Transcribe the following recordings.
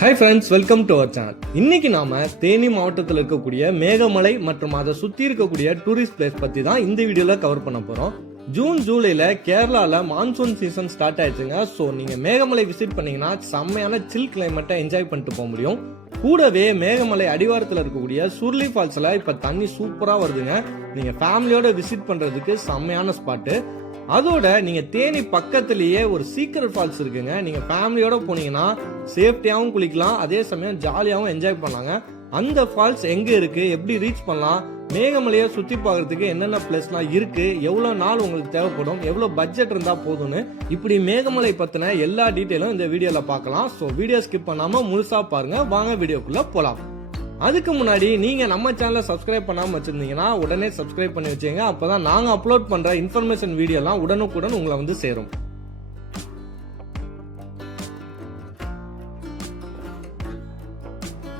Hi friends, welcome to our channel. இன்னைக்கு நாம தேனி மாவட்டத்தில் இருக்கக்கூடிய மேகமலை மற்றும் அதை சுத்தி இருக்கக்கூடிய டூரிஸ்ட் பிளேஸ் பத்தி தான் இந்த வீடியோல கவர் பண்ண போறோம். ஜூன் ஜூலைல கேரளால மான்சூன் சீசன் ஸ்டார்ட் ஆயிடுச்சுங்க. ஸோ நீங்க மேகமலை விசிட் பண்ணீங்கன்னா செம்மையான சில் கிளைமேட்டை என்ஜாய் பண்ணிட்டு போக முடியும். கூடவே மேகமலை அடிவாரத்தில் இருக்கக்கூடிய சுர்லி ஃபால்ஸ்ல இப்ப தண்ணி சூப்பரா வருதுங்க. நீங்க ஃபேமிலியோட விசிட் பண்றதுக்கு செம்மையான ஸ்பாட்டு. அதோட நீங்க தேனி பக்கத்திலேயே ஒரு சீக்ரெட் ஃபால்ஸ் இருக்குங்க. நீங்க ஃபேமிலியோட போனீங்கன்னா சேஃப்டியாவும் குளிக்கலாம், அதே சமயம் ஜாலியாவும் என்ஜாய் பண்ணலாங்க. அந்த ஃபால்ஸ் எங்க இருக்கு, எப்படி ரீச் பண்ணலாம், மேகமலையை சுத்தி பார்க்கறதுக்கு என்னென்ன பிளேஸ்லாம் இருக்கு, எவ்வளவு நாள் உங்களுக்கு தேவைப்படும், எவ்வளவு பட்ஜெட் இருந்தா போதும்னு இப்படி மேகமலை பத்தின எல்லா டீட்டெயிலும் இந்த வீடியோல பார்க்கலாம். ஸோ வீடியோ ஸ்கிப் பண்ணாம முழுசா பாருங்க. வாங்க வீடியோக்குள்ள போலாம். அதுக்கு முன்னாடி நீங்க நம்ம சேனலை சப்ஸ்கிரைப் பண்ணாம வச்சிருந்தீங்கன்னா உடனே சப்ஸ்கிரைப் பண்ணி வச்சுங்க. அப்பதான் நாங்க அப்லோட் பண்ற இன்ஃபர்மேஷன் வீடியோ எல்லாம் உடனுக்குடன் உங்களை வந்து சேரும்.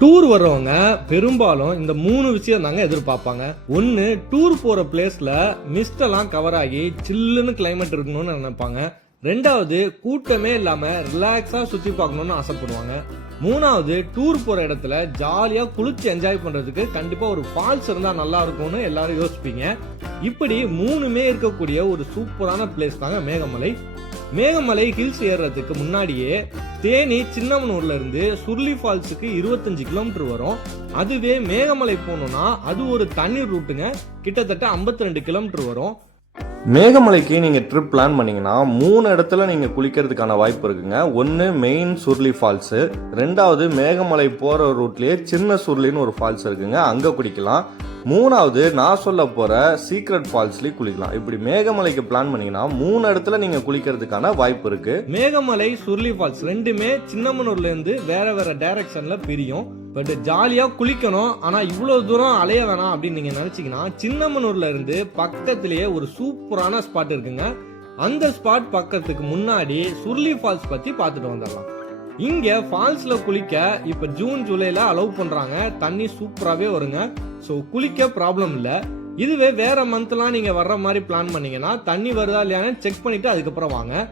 டூர் வர்றவங்க பெரும்பாலும் இந்த 3 விஷயம் தாங்க எதிர்பார்ப்பாங்க. ஒன்னு, டூர் போற பிளேஸ்ல மிஸ்ட் எல்லாம் கவர் ஆகி சில்லுன்னு கிளைமேட் இருக்கணும்னு நினைப்பாங்க. ரெண்டாவது, கூட்டமே இல்லாம ரிலாக்ஸா சுத்தி பார்க்கணும்னு ஆசைப்படுவாங்க. மூணாவது, டூர் போற இடத்துல ஜாலியா குளிச்சு என்ஜாய் பண்றதுக்கு கண்டிப்பா ஒரு ஃபால்ஸ் இருந்தா நல்லா இருக்கும்னு எல்லாரும் யோசிப்பீங்க. இப்படி 3மே இருக்கக்கூடிய ஒரு சூப்பரான பிளேஸ் தாங்க மேகமலை. மேகமலை ஹில்ஸ் ஏறுறதுக்கு முன்னாடியே தேனி சின்னமனூர்ல இருந்து சுர்லி ஃபால்ஸுக்கு 25 கிலோமீட்டர் வரும். அதுவே மேகமலை போகணும்னா அது ஒரு தனி ரூட்டுங்க, கிட்டத்தட்ட 52 கிலோமீட்டர் வரும். மேகமலைக்கு நீங்கள் ட்ரிப் பிளான் பண்ணிங்கன்னா 3 இடத்துல நீங்கள் குளிக்கிறதுக்கான வாய்ப்பு இருக்குங்க. ஒன்று மெயின் சுர்லி ஃபால்ஸு, ரெண்டாவது மேகமலை போகிற ரூட்லேயே சின்ன சுர்லின்னு ஒரு ஃபால்ஸ் இருக்குங்க, அங்கே குளிக்கலாம். மூணாவது, நான் சொல்ல போகிற சீக்ரெட் ஃபால்ஸ்லேயும் குளிக்கலாம். இப்படி மேகமலைக்கு பிளான் பண்ணிங்கன்னா 3 இடத்துல நீங்கள் குளிக்கிறதுக்கான வாய்ப்பு இருக்குது. மேகமலை சுர்லி ஃபால்ஸ் ரெண்டுமே சின்னமனூர்லேருந்து வேற வேற டைரக்ஷனில் பிரியும். பட் ஜாலியாக குளிக்கணும், ஆனால் இவ்வளோ தூரம் அலைய வேணாம் அப்படின்னு நீங்கள் நினச்சிங்கன்னா சின்னமனூர்ல இருந்து பக்கத்திலேயே ஒரு சூப்பரான ஸ்பாட் இருக்குங்க. அந்த ஸ்பாட் பக்கத்துக்கு முன்னாடி சுர்லி ஃபால்ஸ் பற்றி பார்த்துட்டு வந்துடலாம். இங்க ஃபால்ஸ்ல குளிக்க இப்ப ஜூன் ஜூலைல அலோவ் பண்றாங்க. தண்ணி சூப்பராகவே வருங்க. ஸோ குளிக்க ப்ராப்ளம் இல்லை. இதுவே வேற மந்த்லாம் நீங்க வர்ற மாதிரி பிளான் பண்ணீங்கன்னா தண்ணி வருதா இல்லையான்னு செக் பண்ணிட்டு அதுக்கப்புறம் வாங்க.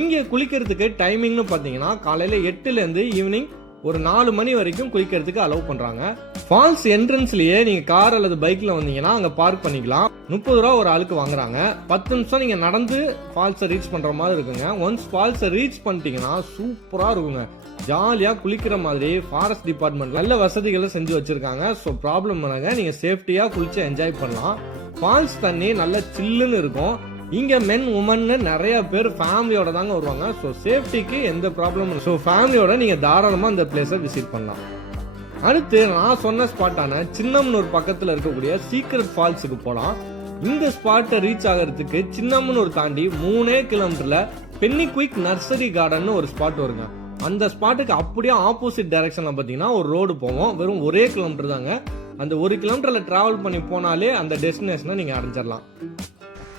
இங்க குளிக்கிறதுக்கு டைமிங்னு பாத்தீங்கன்னா காலையில 8ல இருந்து ஈவினிங் ஒரு 4 மணி வரைக்கும் குளிக்கிறதுக்கு அலோவ் பண்றாங்க. ஃபால்ஸ் என்ட்ரன்ஸ்லயே நீங்க கார் அல்லது பைக்ல வந்தீங்கன்னா அங்க பார்க் பண்ணிக்கலாம். 30 ரூபா ஒரு ஆளுக்கு வாங்குறாங்க. 10 நிமிஷம் நீங்க நடந்து ஃபால்ஸை ரீச் பண்ற மாதிரி இருக்குங்க. ஒன்ஸ் ஃபால்ஸை ரீச் பண்ணிட்டீங்கன்னா சூப்பரா இருக்குங்க. ஜாலியா குளிக்கிற மாதிரி ஃபாரஸ்ட் டிபார்ட்மெண்ட் நல்ல வசதிகளை செஞ்சு வச்சிருக்காங்க. ஸோ ப்ராப்ளம் இல்லைங்க, நீங்க சேஃப்டியா குளிச்சு என்ஜாய் பண்ணலாம். ஃபால்ஸ் தண்ணி நல்ல சில்லுன்னு இருக்கும். இங்க மென் உமன் நிறைய பேர் ஃபேமிலியோட தாங்க வருவாங்க. ஸோ சேஃப்டிக்கு எந்த ப்ராப்ளமும் இல்லை. ஸோ ஃபேமிலியோட நீங்க தாராளமா இந்த பிளேஸை விசிட் பண்ணலாம். அடுத்து நான் சொன்ன ஸ்பாட்டான சின்னமனூர் பக்கத்துல இருக்கக்கூடிய சீக்ரெட் ஃபால்ஸுக்கு போலாம். இந்த ஸ்பாட்டை ரீச் ஆகிறதுக்கு சின்னமனூர் தாண்டி 3 கிலோமீட்டர்ல பென்னிக்விக் நர்சரி கார்டன் ஒரு ஸ்பாட் வருங்க. அந்த ஸ்பாட்டுக்கு அப்படியே ஆப்போசிட் டைரக்ஷன்ல பாத்தீங்கன்னா ஒரு ரோடு போவோம். வெறும் 1 கிலோமீட்டர் தாங்க. அந்த 1 கிலோமீட்டர்ல டிராவல் பண்ணி போனாலே அந்த டெஸ்டினேஷனை நீங்க அடைஞ்சிடலாம்.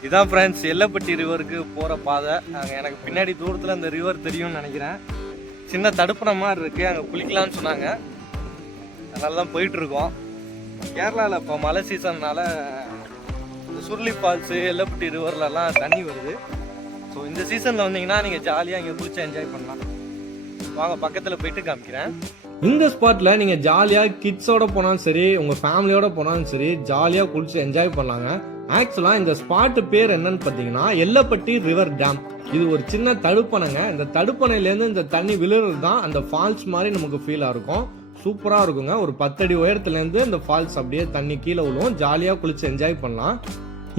இதான் ஃப்ரெண்ட்ஸ், எல்லப்பட்டி ரிவருக்கு போகிற பாதை. எனக்கு பின்னாடி தூரத்தில் அந்த ரிவர் தெரியும்னு நினைக்கிறேன். சின்ன தடுப்புற மாதிரி இருக்குது, அங்கே குளிக்கலாம்னு சொன்னாங்க. அதனால தான் போயிட்டுருக்கோம். கேரளாவில் இப்போ மழை சீசன்னால இந்த சுர்லி ஃபால்ஸு எல்லப்பட்டி ரிவர்லலாம் தண்ணி வருது. ஸோ இந்த சீசனில் வந்தீங்கன்னா நீங்கள் ஜாலியாக இங்கே குளிச்சு என்ஜாய் பண்ணலாம். வாங்க பக்கத்தில் போயிட்டு காமிக்கிறேன். இந்த ஸ்பாட்ல நீங்க ஜாலியா கிட்ஸோட போனாலும் சரி, உங்க ஃபேமிலியோட போனாலும் சரி, ஜாலியா குளிச்சு என்ஜாய் பண்ணலாங்க. ஆக்சுவலா இந்த ஸ்பாட் பேர் என்னன்னு பாத்தீங்கன்னா எல்லப்பட்டி ரிவர் டேம். இது ஒரு சின்ன தடுப்பணைங்க. இந்த தடுப்பணையில இருந்து இந்த தண்ணி விழுறது தான் அந்த ஃபால்ஸ் மாதிரி நமக்கு ஃபீலா இருக்கும். சூப்பரா இருக்குங்க. ஒரு 10 அடி உயரத்துல இருந்து இந்த ஃபால்ஸ் அப்படியே தண்ணி கீழே விழுவும். ஜாலியா குளிச்சு என்ஜாய் பண்ணலாம்.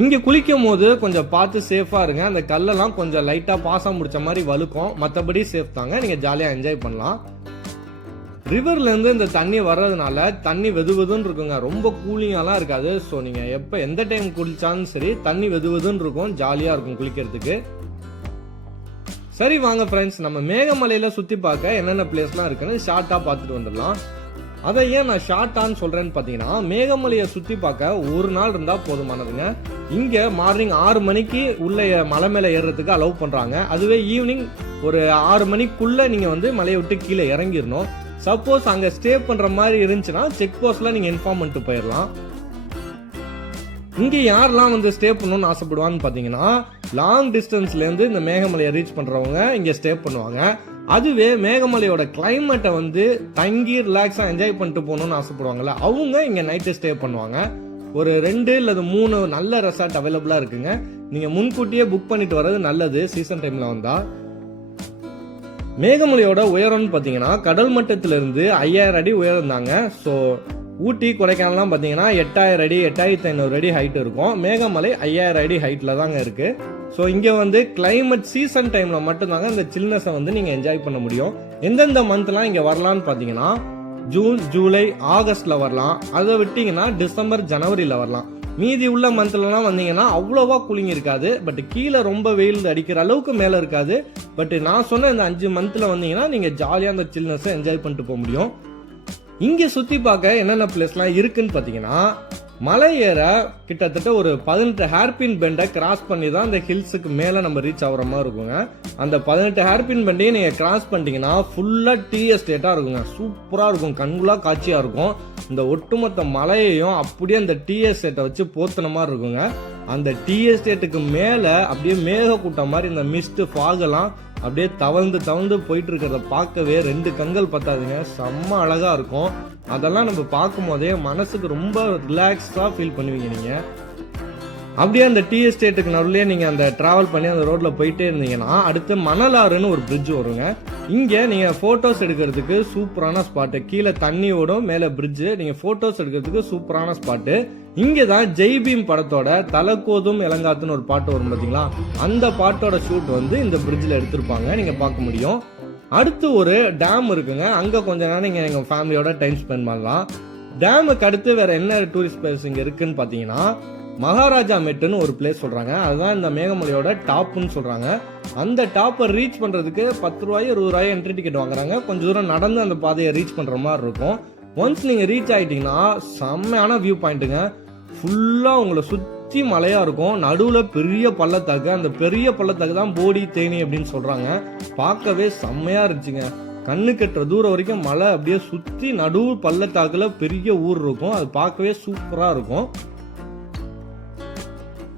இங்க குளிக்கும் போது கொஞ்சம் பார்த்து சேஃபா இருங்க. அந்த கல்லெல்லாம் கொஞ்சம் லைட்டா பாசம் முடிச்ச மாதிரி வழுக்கும். மற்றபடி சேஃப் தாங்க. நீங்க ஜாலியா என்ஜாய் பண்ணலாம். ரிவர்ல இருந்து இந்த தண்ணி வர்றதுனால தண்ணி வெதுவெதுன்னு இருக்குங்க. ரொம்ப கூலிங்காலாம் இருக்காது. ஸோ நீங்க எப்ப எந்த டைம் குளிச்சாலும் சரி தண்ணி வெதுவெதுன்னு இருக்கும். ஜாலியா இருக்கும் குளிக்கிறதுக்கு. சரி வாங்க ஃப்ரெண்ட்ஸ், நம்ம மேகமலையில சுத்தி பார்க்க என்னென்ன பிளேஸ்லாம் இருக்குன்னு ஷார்ட்டா பார்த்துட்டு வந்துடலாம். அதை ஏன் நான் ஷார்ட்டான்னு சொல்றேன்னு பாத்தீங்கன்னா, மேகமலையை சுத்தி பார்க்க ஒரு நாள் இருந்தா போதுமானதுங்க. இங்க மார்னிங் 6 மணிக்கு உள்ள மலை மேல ஏறுறதுக்கு அலோவ் பண்றாங்க. அதுவே ஈவினிங் ஒரு 6 மணிக்குள்ள நீங்க வந்து மலையை விட்டு கீழே இறங்கிடணும். சப்போஸ் அங்க ஸ்டே பண்ற மாதிரி இருந்துச்சுன்னா செக் போஸ்ட்ல நீங்க இன்ஃபார்ம் பண்ணிட்டு போயிடலாம். இங்க யாரெல்லாம் வந்து ஸ்டே பண்ணணும்னு ஆசைப்படுவான்னு பாத்தீங்கன்னா, லாங் டிஸ்டன்ஸ்ல இருந்து இந்த மேகமலையை ரீச் பண்றவங்க இங்க ஸ்டே பண்ணுவாங்க. அதுவே மேகமலையோட கிளைமேட்டை வந்து தங்கி ரிலாக்ஸாக என்ஜாய் பண்ணிட்டு போகணும்னு ஆசைப்படுவாங்கல்ல, அவங்க இங்கே நைட்டு ஸ்டே பண்ணுவாங்க. ஒரு 2 அல்லது 3 நல்ல ரெசார்ட் அவைலபிளாக இருக்குங்க. நீங்கள் முன்கூட்டியே புக் பண்ணிட்டு வர்றது நல்லது சீசன் டைமில் வந்தால். மேகமலையோட உயரம்னு பார்த்தீங்கன்னா கடல் மட்டத்திலிருந்து 5000 அடி உயரம் தாங்க. ஸோ ஊட்டி கொடைக்கானல்லாம் பார்த்தீங்கன்னா 8000 அடி 8500 அடி ஹைட் இருக்கும். மேகமலை 5000 அடி ஹைட்டில் தாங்க இருக்குது. ஸோ இங்கே வந்து கிளைமேட் சீசன் டைமில் மட்டும்தாங்க இந்த சில்னஸை வந்து நீங்கள் என்ஜாய் பண்ண முடியும். எந்தெந்த மந்த்லாம் இங்கே வரலான்னு பார்த்தீங்கன்னா ஜூன், ஜூலை, ஆகஸ்ட்ல வரலாம். அதை விட்டீங்கன்னா டிசம்பர், ஜனவரியில் வரலாம். மீதி உள்ள மந்த்லலாம் வந்தீங்கன்னா அவ்வளோவா கூலிங் இருக்காது. பட் கீழே ரொம்ப வெயில் அடிக்கிற அளவுக்கு மேலே இருக்காது. பட் நான் சொன்ன இந்த 5 மந்த்தில் வந்தீங்கன்னா நீங்கள் ஜாலியாக அந்த சில்னஸை என்ஜாய் பண்ணிட்டு போக முடியும். இங்கே சுற்றி பார்க்க என்னென்ன பிளேஸ்லாம் இருக்குன்னு பார்த்தீங்கன்னா, மலை ஏற கிட்டத்தட்ட ஒரு 18 ஹேர்பின் பெண்டை கிராஸ் பண்ணி தான் அந்த ஹில்ஸுக்கு மேலே நம்ம ரீச் ஆகிற மாதிரி இருக்குங்க. அந்த 18 ஹேர்பின் பெண்டையும் நீங்கள் கிராஸ் பண்ணிட்டீங்கன்னா ஃபுல்லாக டீ எஸ்டேட்டாக இருக்குங்க. சூப்பராக இருக்கும், கண்குலாக காட்சியாக இருக்கும். இந்த ஒட்டுமொத்த மலையையும் அப்படியே அந்த டீ எஸ்டேட்டை வச்சு போத்துன மாதிரி இருக்குங்க. அந்த டீ எஸ்டேட்டுக்கு மேலே அப்படியே மேகக்கூட்டம் மாதிரி இந்த மிஸ்ட் ஃபாகெல்லாம் அப்படியே தவழ்ந்து போயிட்டு இருக்கிறத பார்க்கவே 2 கண்கள் பத்தாதுங்க. செம்ம அழகா இருக்கும். அதெல்லாம் நம்ம பார்க்கும் போதே மனசுக்கு ரொம்ப ரிலாக்ஸா ஃபீல் பண்ணுவீங்க நீங்க. அப்படியே அந்த டீ எஸ்டேட்டுக்கு நடுவுலயே நீங்க அந்த டிராவல் பண்ணி அந்த ரோட்ல போயிட்டே இருந்தீங்கன்னா அடுத்து மணலாறுன்னு ஒரு பிரிட்ஜ் வருங்க. இங்க நீங்க போட்டோஸ் எடுக்கிறதுக்கு சூப்பரான ஸ்பாட்டு. கீழே தண்ணி ஓடும், மேல பிரிட்ஜ். நீங்க போட்டோஸ் எடுக்கிறதுக்கு சூப்பரான ஸ்பாட்டு. இங்கதான் ஜெய்பீம் படத்தோட தலக்கோதும் இளங்காத்துன்னு ஒரு பாட்டு வரும் பாத்தீங்களா, அந்த பாட்டோட ஷூட் வந்து இந்த பிரிட்ஜ்ல எடுத்திருப்பாங்க, நீங்க பார்க்க முடியும். அடுத்து ஒரு டேம் இருக்குங்க. அங்க கொஞ்ச நேரம் நீங்க எங்க ஃபேமிலியோட டைம் ஸ்பெண்ட் பண்ணலாம். டேமுக்கு அடுத்து வேற என்ன டூரிஸ்ட் பிளேஸ் இங்க இருக்குன்னு பாத்தீங்கன்னா மகாராஜா மெட்டுன்னு ஒரு பிளேஸ் சொல்றாங்க. அதுதான் இந்த மேகமலையோட டாப்னு சொல்றாங்க. அந்த டாப்பை ரீச் பண்றதுக்கு 10 ரூபாய் 20 ரூபாய் என்ட்ரி டிக்கெட் வாங்குறாங்க. கொஞ்சம் தூரம் நடந்து அந்த பாதையை ரீச் பண்ற மாதிரி இருக்கும். ஒன்ஸ் நீங்க ரீச் ஆயிட்டீங்கன்னா செம்மையான வியூ பாயிண்ட்டுங்க. ஃபுல்லா உங்களை சுத்தி மலையா இருக்கும். நடுவுல பெரிய பள்ளத்தாக்கு. அந்த பெரிய பள்ளத்தாக்கு தான் போடி தேனி அப்படின்னு சொல்றாங்க. பார்க்கவே செம்மையா இருந்துச்சுங்க. கண்ணு கட்டுற தூரம் வரைக்கும் மலை அப்படியே சுத்தி நடுவு பள்ளத்தாக்குல பெரிய ஊர் இருக்கும். அது பார்க்கவே சூப்பரா இருக்கும்.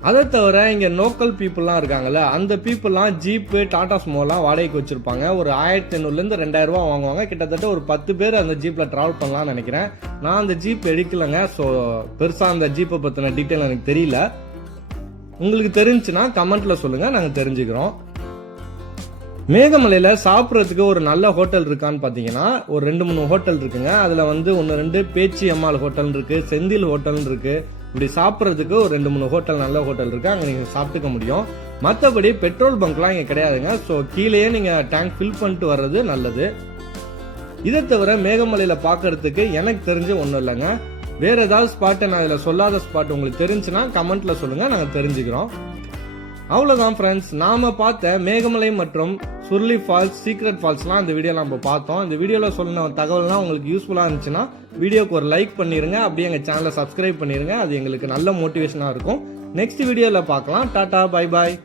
அதை தவிர இங்க லோக்கல் பீப்புள்லாம் இருக்காங்கல்ல, அந்த பீப்புள்லாம் ஜீப்பு, டாடா ஸ்மோலாம் வாடகைக்கு வச்சிருப்பாங்க. ஒரு 1500 2000 ரூபா வாங்குவாங்க. கிட்டத்தட்ட ஒரு 10 பேர் அந்த ஜீப்ல டிராவல் பண்ணலாம்னு நினைக்கிறேன். நான் அந்த ஜீப் எடுக்கலங்க. ஸோ பெருசா அந்த ஜீப்பை பத்தின டீட்டெயில் எனக்கு தெரியல. உங்களுக்கு தெரிஞ்சுன்னா கமெண்ட்ல சொல்லுங்க, நாங்க தெரிஞ்சுக்கிறோம். மேகமலையில சாப்பிட்றதுக்கு ஒரு நல்ல ஹோட்டல் இருக்கான்னு பாத்தீங்கன்னா ஒரு 2-3 ஹோட்டல் இருக்குங்க. அதுல வந்து 1-2 பேச்சி அம்மாள் ஹோட்டல் இருக்கு, செந்தில் ஹோட்டல் இருக்கு. இப்படி சாப்பிட்றதுக்கு ஒரு 2-3 ஹோட்டல் நல்ல ஹோட்டல் இருக்கு, அங்க நீங்க சாப்பிட்டுக்க முடியும். மற்றபடி பெட்ரோல் பங்க்லாம் இங்க கிடையாதுங்க. ஸோ கீழேயே நீங்க டேங்க் ஃபில் பண்ணிட்டு வர்றது நல்லது. இதை தவிர மேகமலையில பாக்குறதுக்கு எனக்கு தெரிஞ்சு ஒன்றும் இல்லைங்க. வேற ஏதாவது ஸ்பாட்டை நான் இதுல சொல்லாத ஸ்பாட் உங்களுக்கு தெரிஞ்சுன்னா கமெண்ட்ல சொல்லுங்க, நாங்க தெரிஞ்சுக்கிறோம். அவ்வளவுதான் ஃப்ரெண்ட்ஸ், நாம பார்த்த மேகமலை மற்றும் சுருளி ஃபால்ஸ், சீக்ரெட் ஃபால்ஸ்லாம் இந்த வீடியோல நம்ம பார்த்தோம். இந்த வீடியோல சொன்ன தகவல்லாம் உங்களுக்கு யூஸ்ஃபுல்லா இருந்துச்சுன்னா வீடியோக்கு ஒரு லைக் பண்ணிருங்க. அப்படியே எங்க சேனலை சப்ஸ்கிரைப் பண்ணிருங்க. அது எங்களுக்கு நல்ல மோட்டிவேஷனா இருக்கும். நெக்ஸ்ட் வீடியோல பார்க்கலாம். Tata, bye bye.